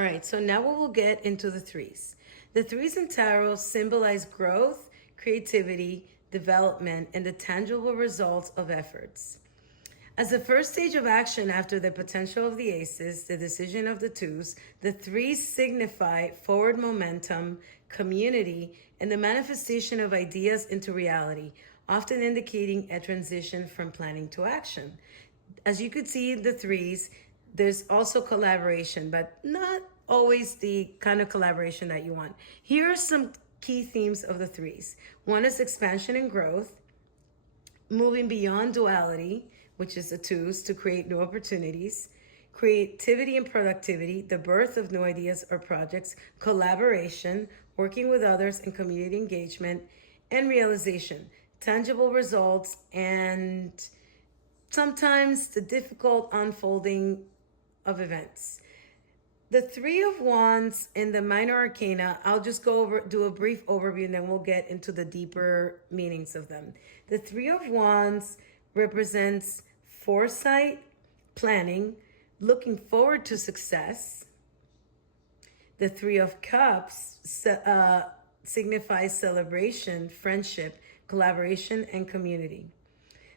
All right, so now we will get into the threes. The threes in tarot symbolize growth, creativity, development, and the tangible results of efforts. As the first stage of action after the potential of the aces, the decision of the twos, the threes signify forward momentum, community, and the manifestation of ideas into reality, often indicating a transition from planning to action. As you could see, the threes, there's also collaboration, but not always the kind of collaboration that you want. Here are some key themes of the threes. One is expansion and growth, moving beyond duality, which is the twos, to create new opportunities, creativity and productivity, the birth of new ideas or projects, collaboration, working with others, and community engagement, and realization, tangible results, and sometimes the difficult unfolding of events. The Three of Wands in the Minor Arcana, I'll just go over, do a brief overview, and then we'll get into the deeper meanings of them. The Three of Wands represents foresight, planning, looking forward to success. The Three of Cups signifies celebration, friendship, collaboration, and community.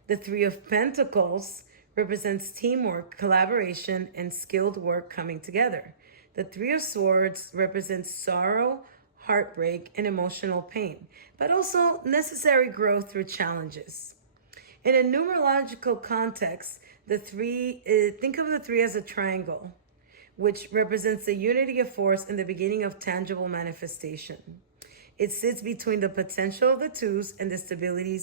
The Three of Pentacles represents teamwork, collaboration, and skilled work coming together. The Three of Swords represents sorrow, heartbreak, and emotional pain, but also necessary growth through challenges. In a numerological context, think of the three as a triangle, which represents the unity of force and the beginning of tangible manifestation. It sits between the potential of the twos and the stability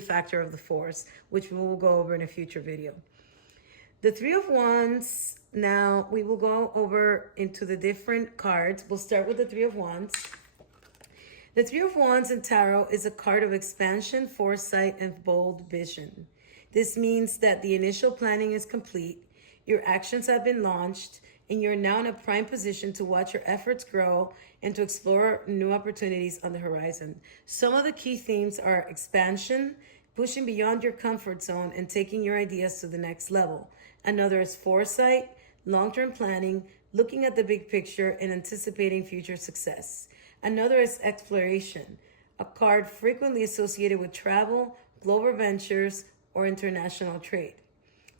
factor of the fours, which we will go over in a future video. The Three of Wands, now we will go over into the different cards. We'll start with the Three of Wands. The Three of Wands in tarot is a card of expansion, foresight, and bold vision. This means that the initial planning is complete, your actions have been launched, and you're now in a prime position to watch your efforts grow and to explore new opportunities on the horizon. Some of the key themes are expansion, pushing beyond your comfort zone and taking your ideas to the next level. Another is foresight, long-term planning, looking at the big picture and anticipating future success. Another is exploration, a card frequently associated with travel, global ventures, or international trade.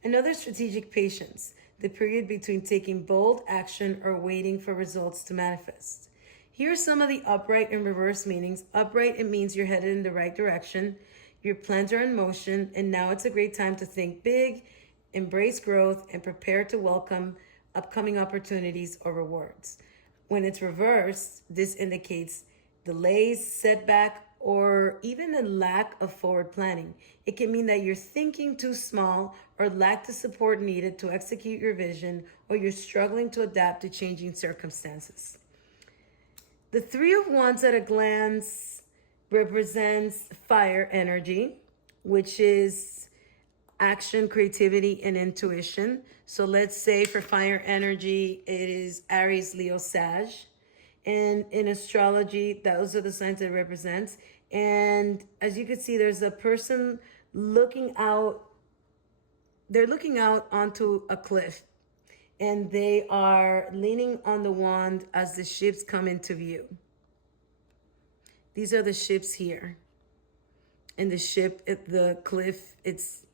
Another, strategic patience, the period between taking bold action or waiting for results to manifest. Here are some of the upright and reverse meanings. Upright, it means you're headed in the right direction, your plans are in motion, and now it's a great time to think big, embrace growth, and prepare to welcome upcoming opportunities or rewards. When it's reversed, this indicates delays, setback, or even a lack of forward planning. It can mean that you're thinking too small or lack the support needed to execute your vision, or you're struggling to adapt to changing circumstances. The Three of Wands at a glance represents fire energy, which is action, creativity, and intuition. So let's say for fire energy, it is Aries, Leo, Sag. And in astrology, those are the signs it represents. And as you can see, there's a person looking out. They're looking out onto a cliff, and they are leaning on the wand as the ships come into view. These are the ships here. And the ship at the cliff, it's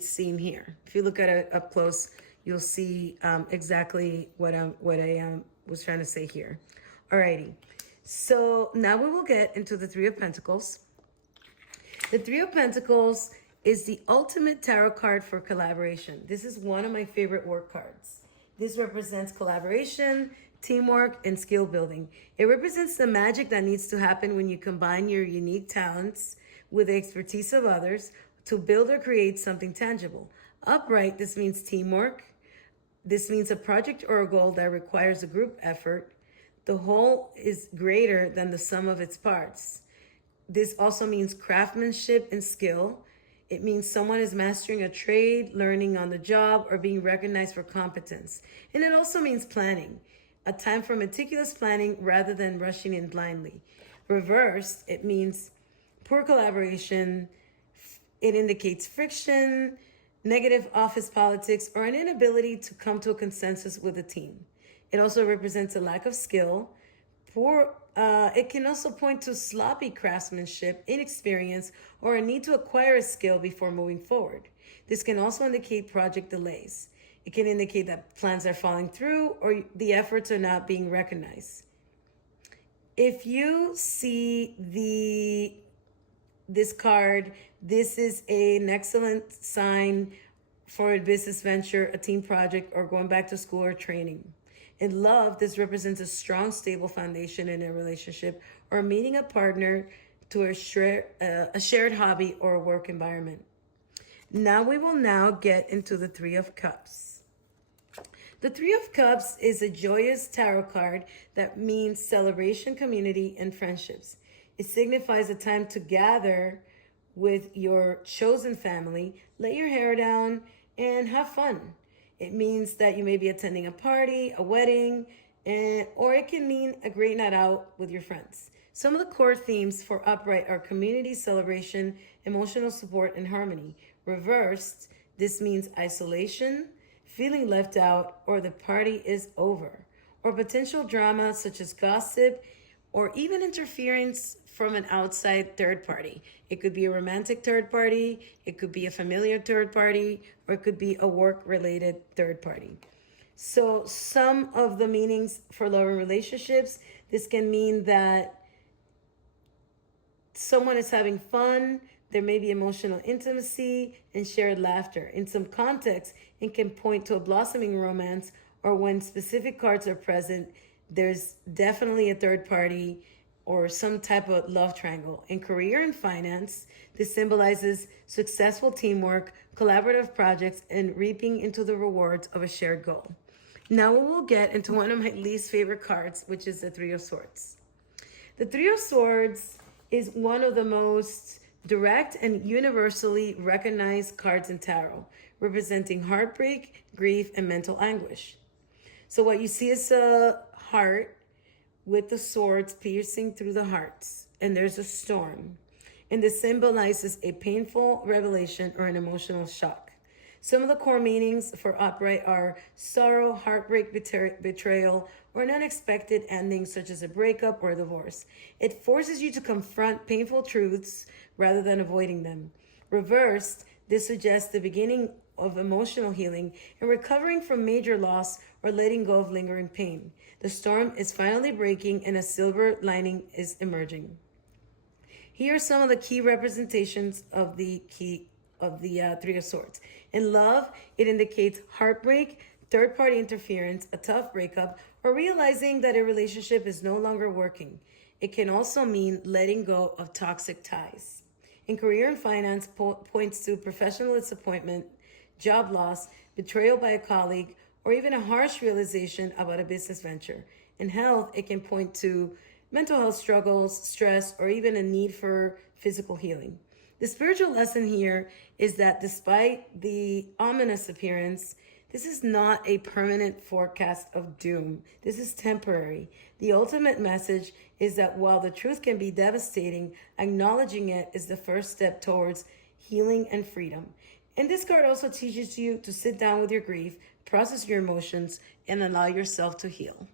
seen here. If you look at it up close, you'll see exactly what I was trying to say here. Alrighty, so now we will get into the Three of Pentacles. The Three of Pentacles is the ultimate tarot card for collaboration. This is one of my favorite work cards. This represents collaboration, teamwork, and skill building. It represents the magic that needs to happen when you combine your unique talents with the expertise of others to build or create something tangible. Upright, this means teamwork. This means a project or a goal that requires a group effort. The whole is greater than the sum of its parts. This also means craftsmanship and skill. It means someone is mastering a trade, learning on the job, or being recognized for competence. And it also means planning, a time for meticulous planning rather than rushing in blindly. Reversed, it means poor collaboration. It indicates friction, negative office politics, or an inability to come to a consensus with a team. It also represents a lack of skill. It can also point to sloppy craftsmanship, inexperience, or a need to acquire a skill before moving forward. This can also indicate project delays. It can indicate that plans are falling through or the efforts are not being recognized. If you see this card, this is an excellent sign for a business venture, a team project, or going back to school or training. In love, this represents a strong, stable foundation in a relationship or meeting a partner to a shared hobby or work environment. Now we will now get into the Three of Cups. The Three of Cups is a joyous tarot card that means celebration, community, and friendships. It signifies a time to gather with your chosen family, let your hair down, and have fun. It means that you may be attending a party, a wedding, or it can mean a great night out with your friends. Some of the core themes for upright are community, celebration, emotional support, and harmony. Reversed, this means isolation, feeling left out, or the party is over, or potential drama such as gossip or even interference from an outside third party. It could be a romantic third party, it could be a familiar third party, or it could be a work-related third party. So some of the meanings for love and relationships, this can mean that someone is having fun, there may be emotional intimacy and shared laughter. In some contexts, it can point to a blossoming romance, or when specific cards are present, there's definitely a third party or some type of love triangle. In career and finance, this symbolizes successful teamwork, collaborative projects, and reaping into the rewards of a shared goal. Now we will get into one of my least favorite cards, which is the Three of Swords. The Three of Swords is one of the most direct and universally recognized cards in tarot, representing heartbreak, grief, and mental anguish. So what you see is a heart with the swords piercing through the hearts, and there's a storm. And this symbolizes a painful revelation or an emotional shock. Some of the core meanings for upright are sorrow, heartbreak, betrayal, or an unexpected ending such as a breakup or a divorce. It forces you to confront painful truths rather than avoiding them. Reversed, this suggests the beginning of emotional healing and recovering from major loss or letting go of lingering pain. The storm is finally breaking and a silver lining is emerging. Here are some of the key representations of the Three of Swords. In love, it indicates heartbreak, third-party interference, a tough breakup, or realizing that a relationship is no longer working. It can also mean letting go of toxic ties. In career and finance, points to professional disappointment, job loss, betrayal by a colleague, or even a harsh realization about a business venture. In health, it can point to mental health struggles, stress, or even a need for physical healing. The spiritual lesson here is that despite the ominous appearance, this is not a permanent forecast of doom. This is temporary. The ultimate message is that while the truth can be devastating, acknowledging it is the first step towards healing and freedom. And this card also teaches you to sit down with your grief, process your emotions, and allow yourself to heal.